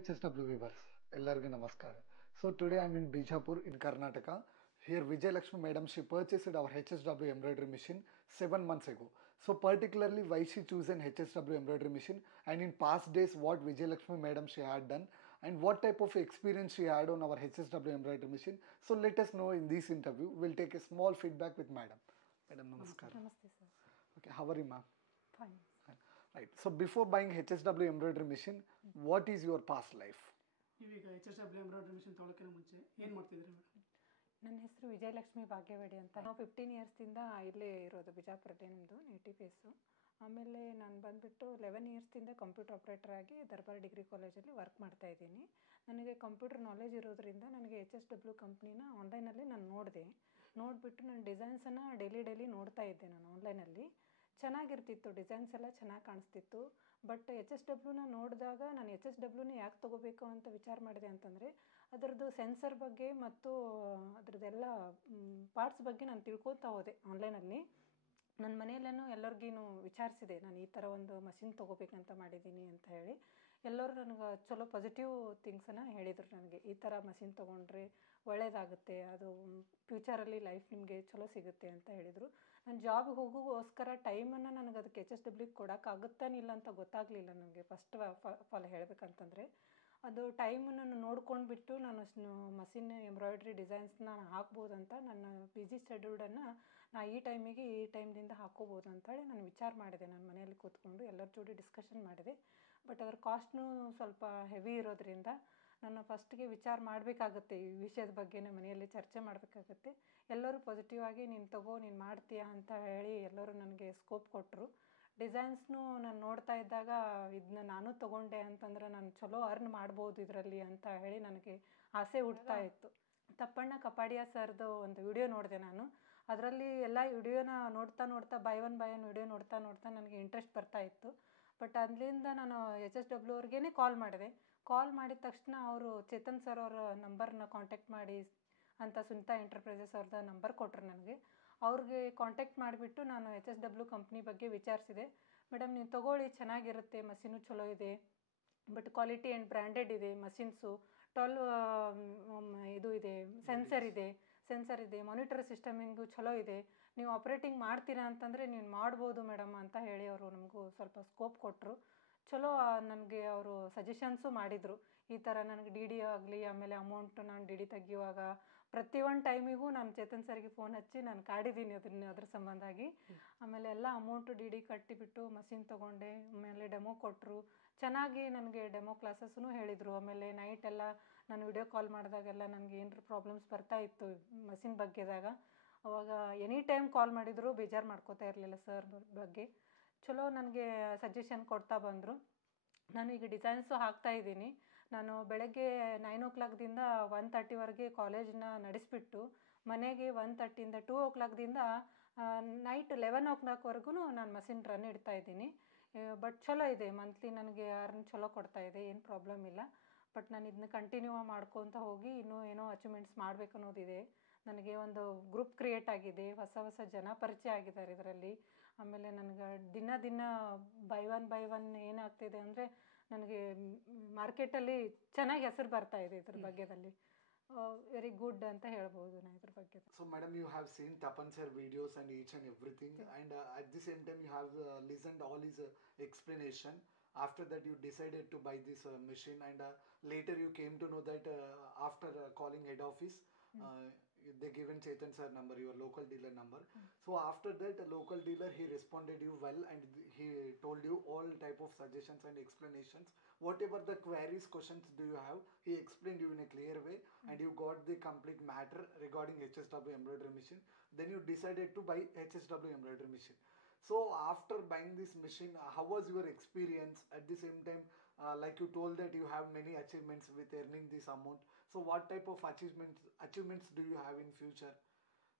HSW viewers, ಎಲ್ಲರಿಗೂ ನಮಸ್ಕಾರ. So today I'm in Bijapur in Karnataka. Here Vijay Lakshmi madam, she purchased our HSW embroidery machine 7 months ago. So particularly why she chose an HSW embroidery machine, and in past days what Vijay Lakshmi madam she had done and what type of experience she had on our HSW embroidery machine. So let us know in this interview. We'll take a small feedback with madam. Madam, namaskar. Namaste, sir. Okay, how are you, ma'am? Fine. Right. So before buying HSW embroidery machine, what is your past life? ನೀವೀಗ HSW embroidery mission ತೊಗೊಳಕ್ಕಿಂತ ಮುಂಚೆ ಏನು ಮಾಡ್ತಿದ್ರಿ madam? ನನ್ನ ಹೆಸರು ವಿಜಯಲಕ್ಷ್ಮಿ ಭಾಗ್ಯವಾಡಿ ಅಂತ. ನಾವು 15 ಇಯರ್ಸಿಂದ ಇಲ್ಲೇ ಇರೋದು, ಬಿಜಾಪುರಲ್ಲೇ ನಮ್ಮದು ನೇಟಿವ್ ಪ್ಲೇಸು. ಆಮೇಲೆ ನಾನು ಬಂದುಬಿಟ್ಟು 11 ಇಯರ್ಸಿಂದ ಕಂಪ್ಯೂಟರ್ ಆಪ್ರೇಟರ್ ಆಗಿ ದರ್ಬಾರ್ ಡಿಗ್ರಿ ಕಾಲೇಜಲ್ಲಿ ವರ್ಕ್ ಮಾಡ್ತಾಯಿದ್ದೀನಿ. ನನಗೆ ಕಂಪ್ಯೂಟರ್ ನಾಲೆಜ್ ಇರೋದ್ರಿಂದ ನನಗೆ HSW ಕಂಪ್ನಿನ ಆನ್ಲೈನಲ್ಲಿ ನಾನು ನೋಡಿಬಿಟ್ಟು ನಾನು ಡಿಸೈನ್ಸನ್ನು ಡೈಲಿ ನೋಡ್ತಾ ಇದ್ದೆ. ನಾನು ಆನ್ಲೈನಲ್ಲಿ ಚೆನ್ನಾಗಿರ್ತಿತ್ತು, ಡಿಸೈನ್ಸ್ ಎಲ್ಲ ಚೆನ್ನಾಗಿ ಕಾಣಿಸ್ತಿತ್ತು. ಬಟ್ HSWನ ನೋಡಿದಾಗ ನಾನು HSWನ ಯಾಕೆ ತೊಗೋಬೇಕು ಅಂತ ವಿಚಾರ ಮಾಡಿದೆ ಅಂತಂದರೆ, ಅದರದ್ದು ಸೆನ್ಸರ್ ಬಗ್ಗೆ ಮತ್ತು ಅದರದ್ದೆಲ್ಲ ಪಾರ್ಟ್ಸ್ ಬಗ್ಗೆ ನಾನು ತಿಳ್ಕೊತಾ ಹೋದೆ ಆನ್ಲೈನಲ್ಲಿ. ನನ್ನ ಮನೆಯಲ್ಲೂ ಎಲ್ಲರಿಗೂ ವಿಚಾರಿಸಿದೆ, ನಾನು ಈ ಥರ ಒಂದು ಮಷಿನ್ ತೊಗೋಬೇಕಂತ ಮಾಡಿದ್ದೀನಿ ಅಂತ ಹೇಳಿ. ಎಲ್ಲರೂ ನನಗೆ ಚಲೋ ಪಾಸಿಟಿವ್ ಥಿಂಗ್ಸನ್ನು ಹೇಳಿದರು. ನನಗೆ ಈ ಥರ ಮಷಿನ್ ತೊಗೊಂಡ್ರೆ ಒಳ್ಳೆಯದಾಗುತ್ತೆ, ಅದು ಫ್ಯೂಚರಲ್ಲಿ ಲೈಫ್ ನಿಮಗೆ ಚಲೋ ಸಿಗುತ್ತೆ ಅಂತ ಹೇಳಿದರು. ನಾನು ಜಾಬ್ಗೆ ಹೋಗೋಗೋಸ್ಕರ ಟೈಮನ್ನು ನನಗೆ ಅದಕ್ಕೆ HSW ಕೊಡೋಕ್ಕಾಗುತ್ತಾನಿಲ್ಲ ಅಂತ ಗೊತ್ತಾಗಲಿಲ್ಲ ನನಗೆ. ಫಸ್ಟ್ ಆಫ್ ಆಲ್ ಹೇಳಬೇಕಂತಂದರೆ, ಅದು ಟೈಮನ್ನು ನೋಡ್ಕೊಂಡ್ಬಿಟ್ಟು ನಾನು ಮಷಿನ್ ಎಂಬ್ರಾಯ್ಡ್ರಿ ಡಿಸೈನ್ಸ್ನ ಹಾಕ್ಬೋದಂತ ನನ್ನ ಬಿಸಿ ಶೆಡ್ಯೂಲ್ಡನ್ನು ಈ ಟೈಮ್ದಿಂದ ಹಾಕೋಬೋದು ಅಂತೇಳಿ ನಾನು ವಿಚಾರ ಮಾಡಿದೆ. ನಾನು ಮನೆಯಲ್ಲಿ ಕೂತ್ಕೊಂಡು ಎಲ್ಲರ ಜೋಡಿ ಡಿಸ್ಕಷನ್ ಮಾಡಿದೆ. ಬಟ್ ಅದರ ಕಾಸ್ಟ್ನೂ ಸ್ವಲ್ಪ ಹೆವಿ ಇರೋದ್ರಿಂದ ನಾನು ಫಸ್ಟಿಗೆ ವಿಚಾರ ಮಾಡಬೇಕಾಗತ್ತೆ, ಈ ವಿಷಯದ ಬಗ್ಗೆನೇ ಮನೆಯಲ್ಲಿ ಚರ್ಚೆ ಮಾಡಬೇಕಾಗತ್ತೆ. ಎಲ್ಲರೂ ಪಾಸಿಟಿವ್ ಆಗಿ ನೀನು ತಗೋ, ನೀನು ಮಾಡ್ತೀಯಾ ಅಂತ ಹೇಳಿ ಎಲ್ಲರೂ ನನಗೆ ಸ್ಕೋಪ್ ಕೊಟ್ಟರು. ಡಿಸೈನ್ಸ್ನೂ ನಾನು ನೋಡ್ತಾ ಇದ್ದಾಗ ಇದನ್ನ ನಾನು ತೊಗೊಂಡೆ ಅಂತಂದ್ರೆ ನಾನು ಚಲೋ ಅರ್ನ್ ಮಾಡ್ಬೋದು ಇದರಲ್ಲಿ ಅಂತ ಹೇಳಿ ನನಗೆ ಆಸೆ ಹುಡ್ತಾ ಇತ್ತು. ತಪ್ಪಣ್ಣ ಕಪಾಡಿಯಾ ಸರ್ದು ಒಂದು ವಿಡಿಯೋ ನೋಡಿದೆ ನಾನು. ಅದರಲ್ಲಿ ಎಲ್ಲ ವಿಡಿಯೋನ ನೋಡ್ತಾ ಬೈ ಒನ್ ವಿಡಿಯೋ ನೋಡ್ತಾ ನನಗೆ ಇಂಟ್ರೆಸ್ಟ್ ಬರ್ತಾ ಇತ್ತು. ಬಟ್ ಅಲ್ಲಿಂದ ನಾನು HSW ಅವ್ರಿಗೇ ಕಾಲ್ ಮಾಡಿದ ತಕ್ಷಣ ಅವರು ಚೇತನ್ ಸರ್ ಅವರ ನಂಬರ್ನ ಕಾಂಟ್ಯಾಕ್ಟ್ ಮಾಡಿ ಅಂತ ಸುನಿತಾ ಎಂಟರ್ಪ್ರೈಸಸ್ ಅವ್ರದ್ದು ನಂಬರ್ ಕೊಟ್ಟರು ನನಗೆ. ಅವ್ರಿಗೆ ಕಾಂಟ್ಯಾಕ್ಟ್ ಮಾಡಿಬಿಟ್ಟು ನಾನು HSW ಕಂಪ್ನಿ ಬಗ್ಗೆ ವಿಚಾರಿಸಿದೆ. ಮೇಡಮ್, ನೀವು ತೊಗೊಳ್ಳಿ, ಚೆನ್ನಾಗಿರುತ್ತೆ, ಮಷೀನು ಚಲೋ ಇದೆ, ಬಟ್ ಕ್ವಾಲಿಟಿ ಆ್ಯಂಡ್ ಬ್ರ್ಯಾಂಡೆಡ್ ಇದೆ ಮಷಿನ್ಸು. 12 ಇದು ಇದೆ, ಸೆನ್ಸರ್ ಇದೆ, ಮಾನಿಟರ್ ಸಿಸ್ಟಮಿಂಗು ಚಲೋ ಇದೆ, ನೀವು ಆಪ್ರೇಟಿಂಗ್ ಮಾಡ್ತೀರಾ ಅಂತಂದರೆ ನೀವು ಮಾಡ್ಬೋದು ಮೇಡಮ್ ಅಂತ ಹೇಳಿ ಅವರು ನಮಗೂ ಸ್ವಲ್ಪ ಸ್ಕೋಪ್ ಕೊಟ್ಟರು. ಚಲೋ ನನಗೆ ಅವರು ಸಜೆಷನ್ಸು ಮಾಡಿದರು. ಈ ಥರ ನನಗೆ ಡಿ ಡಿ ಆಗಲಿ, ಆಮೇಲೆ ಅಮೌಂಟು ನಾನು ಡಿ ಡಿ ತೆಗಿಯುವಾಗ ಪ್ರತಿಯೊಂದು ಟೈಮಿಗೂ ನಾನು ಚೇತನ್ ಸರ್ಗೆ ಫೋನ್ ಹಚ್ಚಿ ನಾನು ಕಾಡಿದ್ದೀನಿ ಅದ್ರ ಸಂಬಂಧಾಗಿ. ಆಮೇಲೆ ಎಲ್ಲ ಅಮೌಂಟು ಡಿ ಡಿ ಕಟ್ಟಿಬಿಟ್ಟು ಮಷಿನ್ ತೊಗೊಂಡೆ. ಆಮೇಲೆ ಡೆಮೋ ಕೊಟ್ಟರು, ಚೆನ್ನಾಗಿ ನನಗೆ ಡೆಮೋ ಕ್ಲಾಸಸ್ಸೂ ಹೇಳಿದರು. ಆಮೇಲೆ ನೈಟೆಲ್ಲ ನಾನು ವಿಡಿಯೋ ಕಾಲ್ ಮಾಡಿದಾಗೆಲ್ಲ ನನಗೆ ಏನರ ಪ್ರಾಬ್ಲಮ್ಸ್ ಬರ್ತಾಯಿತ್ತು ಮಷಿನ್ ಬಗ್ಗೆದಾಗ, ಅವಾಗ ಎನಿ ಟೈಮ್ ಕಾಲ್ ಮಾಡಿದರೂ ಬೇಜಾರು ಮಾಡ್ಕೋತಾ ಇರಲಿಲ್ಲ ಸರ್ ಬಗ್ಗೆ. ಚಲೋ ನನಗೆ ಸಜೆಷನ್ ಕೊಡ್ತಾ ಬಂದರು. ನಾನು ಈಗ ಡಿಸೈನ್ಸು ಹಾಕ್ತಾಯಿದ್ದೀನಿ. ನಾನು ಬೆಳಗ್ಗೆ 9 o'clockದಿಂದ 1:30ವರೆಗೆ ಕಾಲೇಜನ್ನ ನಡೆಸಿಬಿಟ್ಟು ಮನೆಗೆ 1:30ಇಂದ 2 o'clockದಿಂದ ನೈಟ್ 11 o'clockವರೆಗೂ ನಾನು ಮಷಿನ್ ರನ್ ಇಡ್ತಾಯಿದ್ದೀನಿ. ಬಟ್ ಚಲೋ ಇದೆ, ಮಂತ್ಲಿ ನನಗೆ ಅರ್ನ್ ಚಲೋ ಕೊಡ್ತಾಯಿದೆ, ಏನು ಪ್ರಾಬ್ಲಮ್ ಇಲ್ಲ. ಬಟ್ ನಾನು ಇದನ್ನ ಕಂಟಿನ್ಯೂ ಮಾಡ್ಕೊತ ಹೋಗಿ ಇನ್ನೂ ಏನೋ ಅಚೀವ್ಮೆಂಟ್ಸ್ ಮಾಡಬೇಕು ಅನ್ನೋದಿದೆ. ನನಗೆ ಒಂದು ಗ್ರೂಪ್ ಕ್ರಿಯೇಟ್ ಆಗಿದೆ, ಹೊಸ ಜನ ಪರಿಚಯ ಆಗಿದ್ದಾರೆ ಇದರಲ್ಲಿ. ಆಮೇಲೆ ನನಗೆ ದಿನ ಬೈ ಒನ್ ಏನಾಗ್ತಿದೆ ಅಂದರೆ, ನನಗೆ ಮಾರ್ಕೆಟಲ್ಲಿ ಚೆನ್ನಾಗಿ ಹೆಸರು ಬರ್ತಾ ಇದೆ ಇದ್ರ ಬಗ್ಗೆದಲ್ಲಿ. ವೆರಿ ಗುಡ್ ಅಂತ ಹೇಳ್ಬೋದು ನಾನು ಇದ್ರ ಬಗ್ಗೆ. So madam, you have seen Tapan sir videos and each and everything, and at the same time you have listened all his explanation. After that you decided to buy this machine, and later you came to know that after calling head office, they given Chetan sir number, your local dealer number. So after that local dealer, he responded you well, and he told you all type of suggestions and explanations. Whatever the queries, questions do you have, he explained you in a clear way, and you got the complete matter regarding HSW embroidery machine. Then you decided to buy HSW embroidery machine. So after buying this machine, how was your experience? At the same time, like you told that you have many achievements with earning this amount. So what type of achievements do you have in future?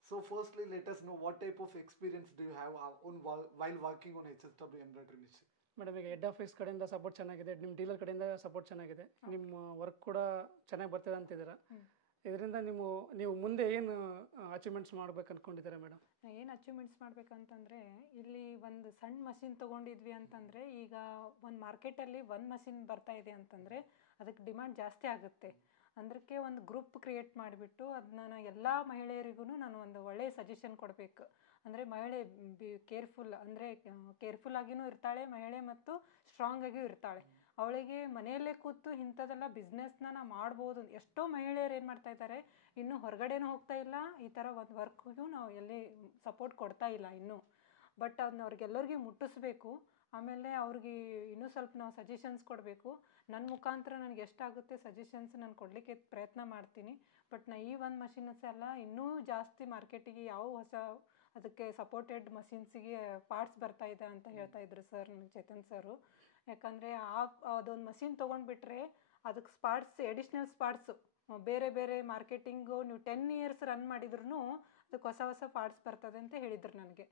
So firstly, let us know what type of experience do you have while working on HSW embroidery machine? Madam, ಈಗ head office ಕಡೆಯಿಂದ support ಚೆನ್ನಾಗಿದೆ, ನಿಮ್ಮ dealer ಕಡೆಯಿಂದ support ಚೆನ್ನಾಗಿದೆ, ನಿಮ್ಮ work ಕೂಡ ಚೆನ್ನಾಗಿ ಬರ್ತದೆ ಅಂತಿದ್ದೀರಾ. ಇದರಿಂದ ನೀವು ಮುಂದೆ ಏನು ಅಚೀವ್ಮೆಂಟ್ಸ್ ಮಾಡ್ಬೇಕು ಅಂದ್ಕೊಂಡಿದ್ದೀರಾ ಮೇಡಮ್? ಏನು ಅಚೀವ್ಮೆಂಟ್ಸ್ ಮಾಡ್ಬೇಕಂತಂದರೆ, ಇಲ್ಲಿ ಒಂದು ಸಣ್ಣ ಮಷಿನ್ ತೊಗೊಂಡಿದ್ವಿ ಅಂತಂದರೆ, ಈಗ ಒಂದು ಮಾರ್ಕೆಟಲ್ಲಿ ಒಂದು ಮಷಿನ್ ಬರ್ತಾ ಇದೆ ಅಂತಂದರೆ ಅದಕ್ಕೆ ಡಿಮ್ಯಾಂಡ್ ಜಾಸ್ತಿ ಆಗುತ್ತೆ. ಅದಕ್ಕೆ ಒಂದು ಗ್ರೂಪ್ ಕ್ರಿಯೇಟ್ ಮಾಡಿಬಿಟ್ಟು ಅದನ್ನ ಎಲ್ಲ ಮಹಿಳೆಯರಿಗೂ ನಾನು ಒಂದು ಒಳ್ಳೆಯ ಸಜೆಷನ್ ಕೊಡಬೇಕು. ಅಂದರೆ ಮಹಿಳೆ ಕೇರ್ಫುಲ್, ಅಂದರೆ ಕೇರ್ಫುಲ್ ಆಗಿಯೂ ಇರ್ತಾಳೆ ಮಹಿಳೆ ಮತ್ತು ಸ್ಟ್ರಾಂಗ್ ಆಗಿಯೂ ಇರ್ತಾಳೆ. ಅವಳಿಗೆ ಮನೆಯಲ್ಲೇ ಕೂತು ಇಂಥದ್ದೆಲ್ಲ ಬಿಸ್ನೆಸ್ನ ನಾ ಮಾಡ್ಬೋದು. ಎಷ್ಟೋ ಮಹಿಳೆಯರು ಏನು ಮಾಡ್ತಾ ಇದ್ದಾರೆ, ಇನ್ನೂ ಹೊರಗಡೆನೂ ಹೋಗ್ತಾ ಇಲ್ಲ, ಈ ಥರ ಒಂದು ವರ್ಕ್ಗೂ ನಾವು ಎಲ್ಲಿ ಸಪೋರ್ಟ್ ಕೊಡ್ತಾ ಇಲ್ಲ ಇನ್ನೂ. ಬಟ್ ಅದನ್ನ ಅವ್ರಿಗೆಲ್ಲರಿಗೂ ಮುಟ್ಟಿಸ್ಬೇಕು. ಆಮೇಲೆ ಅವ್ರಿಗೆ ಇನ್ನೂ ಸ್ವಲ್ಪ ನಾವು ಸಜೆಷನ್ಸ್ ಕೊಡಬೇಕು. ನನ್ನ ಮುಖಾಂತರ ನನಗೆ ಎಷ್ಟಾಗುತ್ತೆ ಸಜೆಷನ್ಸ್ ನಾನು ಕೊಡಲಿಕ್ಕೆ ಪ್ರಯತ್ನ ಮಾಡ್ತೀನಿ. ಬಟ್ ನಾ ಈ ಒಂದು ಮಷಿನ್ಸ್ ಎಲ್ಲ ಇನ್ನೂ ಜಾಸ್ತಿ ಮಾರ್ಕೆಟಿಗೆ ಯಾವ ಹೊಸ ಅದಕ್ಕೆ ಸಪೋರ್ಟೆಡ್ ಮಷಿನ್ಸಿಗೆ ಪಾರ್ಟ್ಸ್ ಬರ್ತಾ ಇದೆ ಅಂತ ಹೇಳ್ತಾ ಇದ್ರು ಸರ್, ಚೇತನ್ ಸರು. ಯಾಕಂದರೆ ಅದೊಂದು ಮಷಿನ್ ತೊಗೊಂಡ್ಬಿಟ್ರೆ ಅದಕ್ಕೆ ಎಡಿಷ್ನಲ್ ಸ್ಪಾಟ್ಸು ಬೇರೆ ಬೇರೆ ಮಾರ್ಕೆಟಿಂಗು ನೀವು 10 ಇಯರ್ಸ್ ರನ್ ಮಾಡಿದ್ರು ಅದಕ್ಕೆ ಹೊಸ ಹೊಸ ಪಾರ್ಟ್ಸ್ ಬರ್ತದೆ ಅಂತ ಹೇಳಿದ್ರು ನನಗೆ.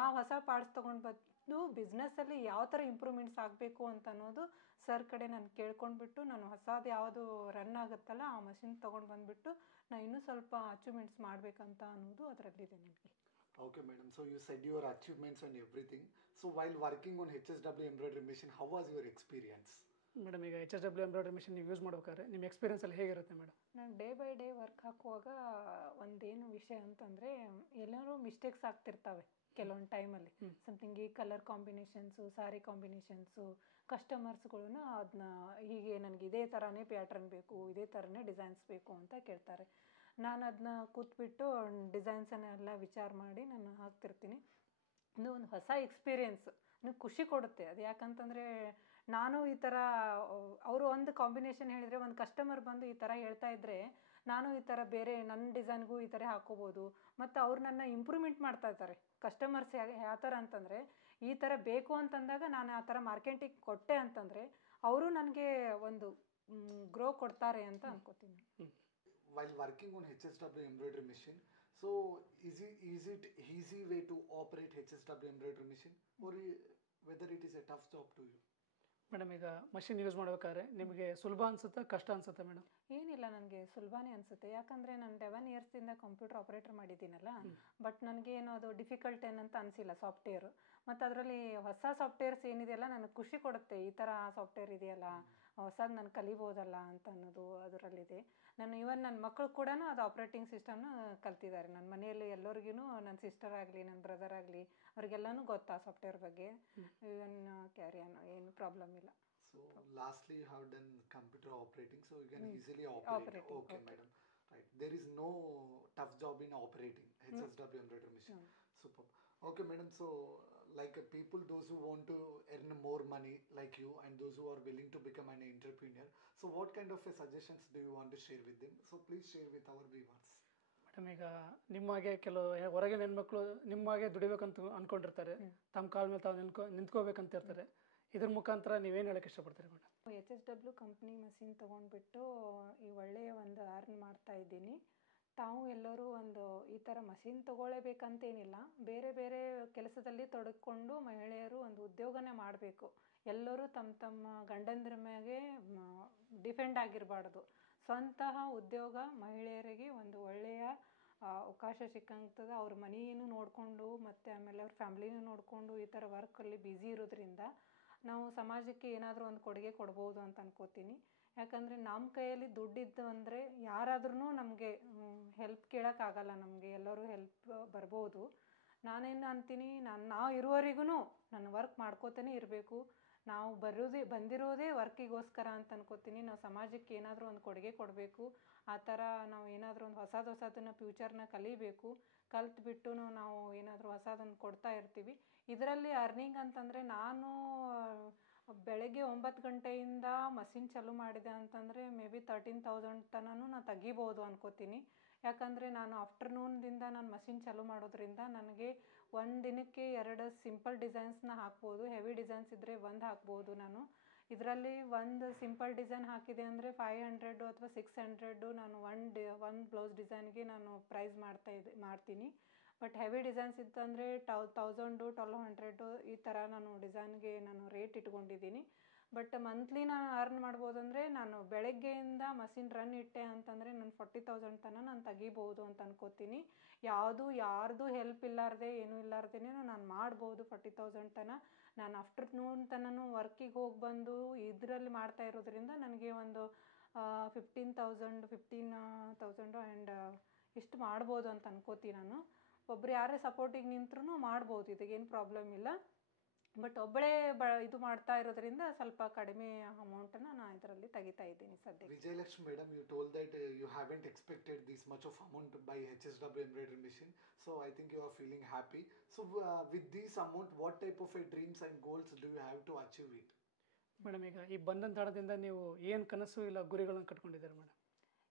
ಆ ಹೊಸ ಪಾರ್ಟ್ಸ್ ತೊಗೊಂಡು ಬಂದು ಬಿಸ್ನೆಸ್ಸಲ್ಲಿ ಯಾವ ಥರ ಇಂಪ್ರೂವ್ಮೆಂಟ್ಸ್ ಆಗಬೇಕು ಅಂತ ಅನ್ನೋದು ಸರ್ ಕಡೆ ನಾನು ಕೇಳ್ಕೊಂಡ್ಬಿಟ್ಟು, ನಾನು ಹೊಸದು ಯಾವುದು ರನ್ ಆಗುತ್ತಲ್ಲ ಆ ಮಷಿನ್ ತೊಗೊಂಡು ಬಂದುಬಿಟ್ಟು ನಾನು ಇನ್ನೂ ಸ್ವಲ್ಪ ಅಚೀವ್ಮೆಂಟ್ಸ್ ಮಾಡಬೇಕಂತ ಅನ್ನೋದು ಅದರಲ್ಲಿದೆ ನನಗೆ. Okay, madam. So you said your achievements and everything. So while working on HSW embroidery machine, how was your experience? Madam, ಈಗ HSW ಎಂಬ್ರಾಯ್ಡ್ರಿ ಮಿಷಿನ್ ನೀವು ಯೂಸ್ ಮಾಡ್ಬೇಕಾದ್ರೆ ನಿಮ್ಮ ಎಕ್ಸ್ಪೀರಿಯನ್ಸಲ್ಲಿ ಹೇಗಿರುತ್ತೆ ಮೇಡಮ್? ನಾನು ಡೇ ಬೈ ಡೇ ವರ್ಕ್ ಹಾಕುವಾಗ ಒಂದೇನು ವಿಷಯ ಅಂತಂದರೆ, ಎಲ್ಲರೂ ಮಿಸ್ಟೇಕ್ಸ್ ಆಗ್ತಿರ್ತವೆ ಕೆಲವೊಂದು ಟೈಮಲ್ಲಿ. ಸಮಥಿಂಗ್ ಈ ಕಲರ್ ಕಾಂಬಿನೇಷನ್ಸು, ಸಾರಿ ಕಾಂಬಿನೇಷನ್ಸು, ಕಸ್ಟಮರ್ಸ್ಗಳನ್ನ ಅದನ್ನ ಹೀಗೆ ನನಗೆ ಇದೇ ಥರನೇ ಪ್ಯಾಟ್ರನ್ ಬೇಕು, ಇದೇ ಥರನೇ ಡಿಸೈನ್ಸ್ ಬೇಕು ಅಂತ ಕೇಳ್ತಾರೆ. ನಾನು ಅದನ್ನ ಕೂತ್ಬಿಟ್ಟು ಡಿಸೈನ್ಸನ್ನೆಲ್ಲ ವಿಚಾರ ಮಾಡಿ ನಾನು ಹಾಕ್ತಿರ್ತೀನಿ. ಇದು ಒಂದು ಹೊಸ ಎಕ್ಸ್ಪೀರಿಯೆನ್ಸ್, ನನಗೆ ಖುಷಿ ಕೊಡುತ್ತೆ. ಅದು ಯಾಕಂತಂದರೆ ನಾನು ಈ ಥರ ಅವರು ಒಂದು ಕಾಂಬಿನೇಷನ್ ಹೇಳಿದರೆ ಒಂದು ಕಸ್ಟಮರ್ ಬಂದು ಈ ಥರ ಹೇಳ್ತಾ ಇದ್ದರೆ ನಾನು ಈ ಥರ ಬೇರೆ ನನ್ನ ಡಿಸೈನ್ಗೂ ಈ ಥರ ಹಾಕೋಬೋದು. ಮತ್ತು ಅವ್ರು ನನ್ನ ಇಂಪ್ರೂವ್ಮೆಂಟ್ ಮಾಡ್ತಾ ಇರ್ತಾರೆ. ಕಸ್ಟಮರ್ಸ್ ಯಾವ ಥರ ಅಂತಂದರೆ, ಈ ಥರ ಬೇಕು ಅಂತಂದಾಗ ನಾನು ಆ ಥರ ಮಾರ್ಕೆಟಿಗೆ ಕೊಟ್ಟೆ ಅಂತಂದರೆ ಅವರು ನನಗೆ ಒಂದು ಗ್ರೋ ಕೊಡ್ತಾರೆ ಅಂತ ಅನ್ಕೋತೀನಿ. While working on HSW embroidery machine, so is it easy way to operate HSW embroidery machine, or whether it is a tough job to you? Madam, ಈಗ ಮಷಿನ್ ಯೂಸ್ ಮಾಡ್ಬೇಕಾದ್ರೆ ನಿಮಗೆ ಸುಲಭ ಅನ್ಸುತ್ತಾ ಕಷ್ಟ ಅನ್ಸುತ್ತಾ ಮೇಡಮ್? ಏನಿಲ್ಲ, ನನಗೆ ಸುಲಭನೇ ಅನಿಸುತ್ತೆ. ಯಾಕಂದರೆ ನಾನು 11 ಇಯರ್ಸಿಂದ ಕಂಪ್ಯೂಟರ್ ಆಪ್ರೇಟರ್ ಮಾಡಿದ್ದೀನಲ್ಲ. ಬಟ್ ನನಗೇನು ಅದು ಡಿಫಿಕಲ್ಟ್ ಏನಂತ ಅನಿಸಿಲ್ಲ ಸಾಫ್ಟ್ವೇರು. ಮತ್ತು ಅದರಲ್ಲಿ ಹೊಸ ಸಾಫ್ಟ್ವೇರ್ಸ್ ಏನಿದೆಯಲ್ಲ ನನಗೆ ಖುಷಿ ಕೊಡುತ್ತೆ. ಈ ಥರ ಸಾಫ್ಟ್ವೇರ್ ಇದೆಯಲ್ಲ, ಹೊಸದು ನಾನು ಕಲಿಬೋದಲ್ಲ ಅಂತ ಅನ್ನೋದು ಅದರಲ್ಲಿದೆ. ನಾನು ನನ್ನ ಮಕ್ಕಳು ಕೂಡ ಅದು ಆಪ್ರೇಟಿಂಗ್ ಸಿಸ್ಟಮ್ನ ಕಲ್ತಿದ್ದಾರೆ. ನನ್ನ ಮನೆಯಲ್ಲಿ ಎಲ್ಲರಿಗೂ, ನನ್ನ ಸಿಸ್ಟರ್ ಆಗಲಿ ನನ್ನ ಬ್ರದರ್ ಆಗಲಿ ಅವ್ರಿಗೆಲ್ಲನೂ ಗೊತ್ತಾ ಸಾಫ್ಟ್ವೇರ್ ಬಗ್ಗೆ. ಇವನ್ ಕ್ಯಾರಿಯನ್ ಏನು ಪ್ರಾಬ್ಲಮ್ ಇಲ್ಲ. So lastly you have done computer operating, so you can easily operate. Okay, madam. Right. There is no tough job in operating HSW embroidery machine. Super. Okay, madam. So like people, those who want to earn more money like you, and those who are willing to become an entrepreneur, so what kind of suggestions do you want to share with them? So please share with our viewers. Madam, ಈಗ ನಿಮ್ಮಾಗೆ ಕೆಲವು ಹೊರಗಿನ ಹೆಣ್ಮಕ್ಳು ನಿಮ್ಮಾಗೆ ದುಡಿಬೇಕಂತ ಅಂದ್ಕೊಂಡಿರ್ತಾರೆ, ತಮ್ಮ ಕಾಲ ಮೇಲೆ ತಾವು ನಿಂತ್ಕೋಬೇಕಂತ ಇರ್ತಾರೆ. ಇದ್ರ ಮುಖಾಂತರ ನೀವೇನು ಹೇಳಕ್ಕೆ ಇಷ್ಟಪಡ್ತೀರಿ ಮೇಡಮ್? HSW ಕಂಪ್ನಿ ಮಷಿನ್ ತೊಗೊಂಡ್ಬಿಟ್ಟು ಈ ಒಳ್ಳೆಯ ಒಂದು ಅರ್ನ್ ಮಾಡ್ತಾ ಇದ್ದೀನಿ. ತಾವು ಎಲ್ಲರೂ ಒಂದು ಈ ಥರ ಮಷಿನ್ ತೊಗೊಳ್ಳೇಬೇಕಂತೇನಿಲ್ಲ, ಬೇರೆ ಬೇರೆ ಕೆಲಸದಲ್ಲಿ ತೊಡಗಿಕೊಂಡು ಮಹಿಳೆಯರು ಒಂದು ಉದ್ಯೋಗನೇ ಮಾಡಬೇಕು. ಎಲ್ಲರೂ ತಮ್ಮ ತಮ್ಮ ಗಂಡಂದ್ರ ಮ್ಯಾಗೆ ಡಿಪೆಂಡ್ ಆಗಿರಬಾರ್ದು. ಸ್ವಂತಹ ಉದ್ಯೋಗ ಮಹಿಳೆಯರಿಗೆ ಒಂದು ಒಳ್ಳೆಯ ಅವಕಾಶ ಸಿಕ್ಕಂತದ. ಅವ್ರ ಮನೆಯನ್ನು ನೋಡಿಕೊಂಡು ಮತ್ತು ಆಮೇಲೆ ಅವ್ರ ಫ್ಯಾಮ್ಲಿನೂ ನೋಡಿಕೊಂಡು ಈ ಥರ ವರ್ಕಲ್ಲಿ ಬ್ಯುಸಿ ಇರೋದ್ರಿಂದ ನಾವು ಸಮಾಜಕ್ಕೆ ಏನಾದರೂ ಒಂದು ಕೊಡುಗೆ ಕೊಡ್ಬೋದು ಅಂತ ಅನ್ಕೋತೀನಿ. ಯಾಕಂದರೆ ನಮ್ಮ ಕೈಯಲ್ಲಿ ದುಡ್ಡಿದ್ದು ಅಂದರೆ ಯಾರಾದ್ರೂ ನಮಗೆ ಹೆಲ್ಪ್ ಕೇಳೋಕ್ಕಾಗಲ್ಲ. ನಮಗೆ ಎಲ್ಲರೂ ಹೆಲ್ಪ್ ಬರ್ಬೋದು. ನಾನೇನು ಅಂತೀನಿ, ನಾವು ಇರುವವರೆಗೂ ನಾನು ವರ್ಕ್ ಮಾಡ್ಕೋತಾನೆ ಇರಬೇಕು. ನಾವು ಬಂದಿರೋದೇ ವರ್ಕಿಗೋಸ್ಕರ ಅಂತ ಅನ್ಕೋತೀನಿ. ನಾವು ಸಮಾಜಕ್ಕೆ ಏನಾದರೂ ಒಂದು ಕೊಡುಗೆ ಕೊಡಬೇಕು. ಆ ಥರ ನಾವು ಏನಾದರೂ ಒಂದು ಹೊಸದನ್ನು ಫ್ಯೂಚರ್ನ ಕಲಿಬೇಕು. ಕಲ್ತ್ಬಿಟ್ಟು ನಾವು ಏನಾದರೂ ಹೊಸದನ್ನು ಕೊಡ್ತಾ ಇರ್ತೀವಿ. ಇದರಲ್ಲಿ ಅರ್ನಿಂಗ್ ಅಂತಂದರೆ ನಾನು ಬೆಳಗ್ಗೆ 9 ಗಂಟೆಯಿಂದ ಮಷಿನ್ ಚಾಲೂ ಮಾಡಿದೆ ಅಂತಂದರೆ ಮೇ ಬಿ 13,000 ತನೂ ನಾನು ತೆಗಿಬೋದು ಅನ್ಕೋತೀನಿ. ಯಾಕಂದರೆ ನಾನು ಆಫ್ಟರ್ನೂನ್ದಿಂದ ನಾನು ಮಷಿನ್ ಚಾಲೂ ಮಾಡೋದ್ರಿಂದ ನನಗೆ ಒಂದು ದಿನಕ್ಕೆ 2 ಸಿಂಪಲ್ ಡಿಸೈನ್ಸ್ನ ಹಾಕ್ಬೋದು. ಹೆವಿ ಡಿಸೈನ್ಸ್ ಇದ್ದರೆ ಒಂದು ಹಾಕ್ಬೋದು. ನಾನು ಇದರಲ್ಲಿ ಒಂದು ಸಿಂಪಲ್ ಡಿಸೈನ್ ಹಾಕಿದೆ ಅಂದರೆ 500 ಅಥವಾ 600 ನಾನು ಒಂದು ಬ್ಲೌಸ್ ಡಿಸೈನ್ಗೆ ನಾನು ಪ್ರೈಸ್ ಮಾಡ್ತೀನಿ. ಬಟ್ ಹೆವಿ ಡಿಸೈನ್ಸ್ ಇತ್ತಂದರೆ 1000 1200 ಈ ಥರ ನಾನು ಡಿಸೈನ್ಗೆ ನಾನು ರೇಟ್ ಇಟ್ಕೊಂಡಿದ್ದೀನಿ. ಬಟ್ ಮಂತ್ಲಿ ನಾನು ಅರ್ನ್ ಮಾಡ್ಬೋದಂದರೆ ನಾನು ಬೆಳಗ್ಗೆಯಿಂದ ಮಷಿನ್ ರನ್ ಇಟ್ಟೆ ಅಂತಂದರೆ ನಾನು 40,000 ತನಕ ನಾನು ತೆಗಿಬೋದು ಅಂತ ಅನ್ಕೋತೀನಿ. ಯಾರ್ದು ಹೆಲ್ಪ್ ಇಲ್ಲಾರ್ದೆ ಏನೂ ಇಲ್ಲಾರ್ದೇನೆ ನಾನು ಮಾಡ್ಬೋದು 40,000 ತನಕ. ನಾನು ಆಫ್ಟರ್ನೂನ್ ತನಕ ವರ್ಕಿಗೆ ಹೋಗಿ ಬಂದು ಇದರಲ್ಲಿ ಮಾಡ್ತಾ ಇರೋದ್ರಿಂದ ನನಗೆ ಒಂದು 15,000 ಆ್ಯಂಡ್ ಇಷ್ಟು ಮಾಡ್ಬೋದು ಅಂತ ಅನ್ಕೋತೀನಿ ನಾನು. ಒಬ್ರು ಯಾರೇ ಸಪೋರ್ಟಿಗೆ ನಿಂತ್ರೂ ಮಾಡ್ಬೋದು, ಇದಕ್ಕೇನು ಪ್ರಾಬ್ಲಮ್ ಇಲ್ಲ. ಬಟ್ ಒಬ್ಬಳೇ ಇದು ಮಾಡ್ತಾ ಇರೋದ್ರಿಂದ ಸ್ವಲ್ಪ ಕಡಿಮೆ ಅಮೌಂಟನ್ನು ನಾನು ಇದರಲ್ಲಿ ತೆಗಿತಾ ಇದ್ದೀನಿ ಸದ್ಯಕ್ಕೆ. Vijayalakshmi madam, you told that you haven't expected this much of amount by HSW embroidery machine, so I think you are feeling happy. So with this amount, what type of dreams and goals do you have to achieve it? Madam, ಈಗ ಈ ಬಂಧನ್ ತಾಣದಿಂದ ನೀವು ಏನು ಕನಸು ಇಲ್ಲ ಗುರಿಗಳನ್ನು ಕಟ್ಕೊಂಡಿದ್ದಾರೆ madam?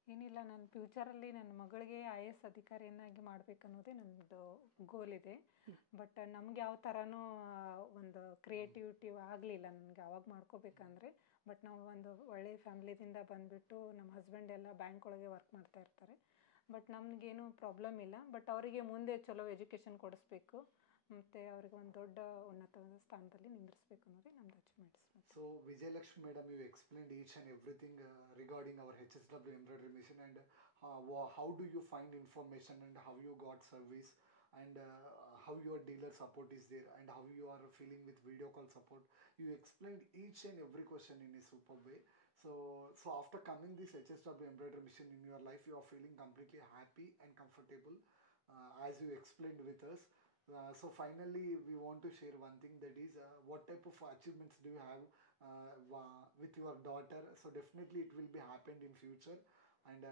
ಏನಿಲ್ಲ, ನನ್ನ ಫ್ಯೂಚರಲ್ಲಿ ನನ್ನ ಮಗಳಿಗೆ IAS ಅಧಿಕಾರಿಯನ್ನಾಗಿ ಮಾಡಬೇಕನ್ನೋದೇ ನನ್ನದು ಗೋಲ್ ಇದೆ. ಬಟ್ ನಮ್ಗೆ ಯಾವ ಥರನೂ ಒಂದು ಕ್ರಿಯೇಟಿವಿಟಿ ಆಗಲಿಲ್ಲ ನನಗೆ ಅವಾಗ ಮಾಡ್ಕೋಬೇಕಂದ್ರೆ. ಬಟ್ ನಾವು ಒಂದು ಒಳ್ಳೆಯ ಫ್ಯಾಮ್ಲಿದಿಂದ ಬಂದುಬಿಟ್ಟು ನಮ್ಮ ಹಸ್ಬೆಂಡ್ ಎಲ್ಲ ಬ್ಯಾಂಕ್ ಒಳಗೆ ವರ್ಕ್ ಮಾಡ್ತಾ ಇರ್ತಾರೆ. ಬಟ್ ನಮಗೇನು ಪ್ರಾಬ್ಲಮ್ ಇಲ್ಲ. ಬಟ್ ಅವರಿಗೆ ಮುಂದೆ ಚಲೋ ಎಜುಕೇಷನ್ ಕೊಡಿಸ್ಬೇಕು ಮತ್ತು ಅವ್ರಿಗೆ ಒಂದು ದೊಡ್ಡ ಉನ್ನತ ಸ್ಥಾನದಲ್ಲಿ ನಿಂದಿರಿಸ್ಬೇಕು ಅನ್ನೋದೇ ನಮ್ಮದು achievements. So Vijayalakshmi madam, you explained each and everything regarding our HSW embroidery machine, and how do you find information and how you got service, and how your dealer support is there, and how you are feeling with video call support. You explained each and every question in a superb way. So after coming this HSW embroidery machine in your life, you are feeling completely happy and comfortable, as you explained with us. So finally, we want to share one thing, that is what type of achievements do you have with your daughter. So definitely it will be happened in future, and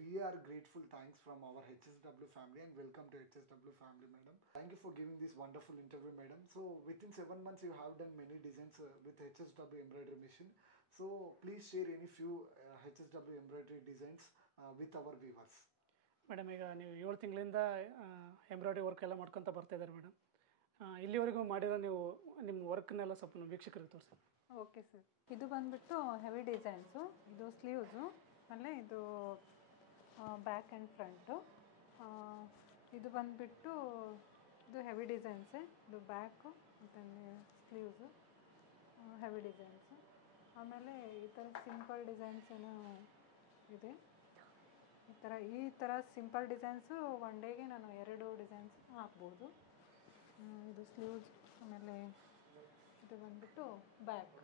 we are grateful. Thanks from our HSW family, and welcome to HSW family madam. Thank you for giving this wonderful interview madam. So within 7 months you have done many designs with HSW embroidery machine. So please share any few HSW embroidery designs with our viewers. Madam, ಈಗ ನೀವು 7 ತಿಂಗಳಿಂದ embroidery work ಎಲ್ಲ ಮಾಡ್ಕೊತ ಬರ್ತಾಯಿದ್ದಾರೆ madam. ಇಲ್ಲಿವರೆಗೂ ಮಾಡಿರೋ ನೀವು ನಿಮ್ಮ ವರ್ಕ್ನೆಲ್ಲ ಸ್ವಲ್ಪ ವೀಕ್ಷಕರಿಗೆ ತೋರಿಸಿ. ಓಕೆ ಸರ್, ಇದು ಬಂದುಬಿಟ್ಟು ಹೆವಿ ಡಿಸೈನ್ಸು. ಇದು ಸ್ಲೀವ್ಸು, ಆಮೇಲೆ ಇದು ಬ್ಯಾಕ್ ಆ್ಯಂಡ್ ಫ್ರಂಟು. ಇದು ಬಂದುಬಿಟ್ಟು ಇದು ಹೆವಿ ಡಿಸೈನ್ಸೇ. ಇದು ಬ್ಯಾಕು ಮತ್ತು ಸ್ಲೀವ್ಸು ಹೆವಿ ಡಿಸೈನ್ಸು. ಆಮೇಲೆ ಈ ಥರ ಸಿಂಪಲ್ ಡಿಸೈನ್ಸ್ ಏನೋ ಇದೆ. ಈ ಥರ ಸಿಂಪಲ್ ಡಿಸೈನ್ಸು ಒನ್ ಡೇಗೆ ನಾನು 2 ಡಿಸೈನ್ಸ್ ಹಾಕ್ಬೋದು. ಇದು ಸ್ಲೀವ್ಸ್, ಆಮೇಲೆ ಇದು ಬಂದುಬಿಟ್ಟು ಬ್ಯಾಕ್.